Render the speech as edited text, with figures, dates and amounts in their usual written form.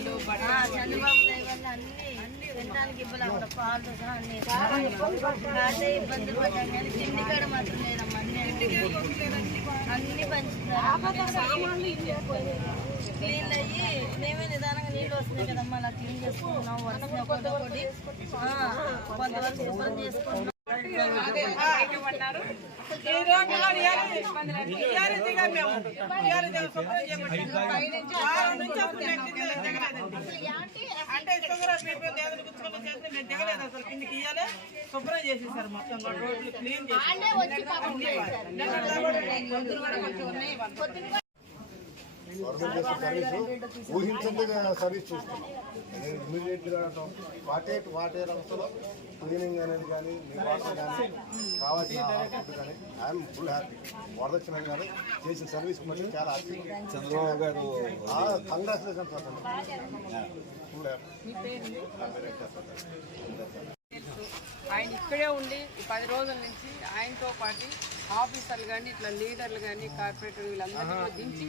చంద్రబాబు దయ వల్ల అన్ని తినడానికి ఇబ్బంది అక్కడ పాలు అన్ని కాసే ఇబ్బందులు పడ్డాం కానీ తిండి కాడ మాత్రం లేదమ్మా అన్ని పంచుతారు క్లీన్ అయ్యి మేమే నిదానంగా నీళ్ళు వస్తున్నాయి కదమ్మా అలా క్లీన్ చేసుకుంటున్నాం వరుసగా ఒకటి కొంతవరకు శుభ్రం చేసుకుంటున్నాం. శుభ్రం చేసేసారు మొత్తం రోడ్లు క్లీన్ చేసి ఊహించండి సర్వీస్ చూస్తాం. నేను ఇమీడియట్గా వాటే రంగంలో క్లీనింగ్ అనేది కానీ నివాసం కానీ కావాల్సిన ఫుడ్ కానీ ఐఎమ్ ఫుల్ హ్యాపీ. వరదక్షిణ కానీ చేసిన సర్వీస్ మళ్ళీ చాలా హ్యాపీ. చంద్రబాబు గారు కంగ్రాచులేషన్స్ అసలు ఫుల్ హ్యాపీ. ఆయన ఇక్కడే ఉండి 10 రోజుల నుంచి ఆయనతో పాటు ఆఫీసర్లు కానీ ఇట్లా లీడర్లు కానీ కార్పొరేటర్ వీళ్ళందరినీ దించి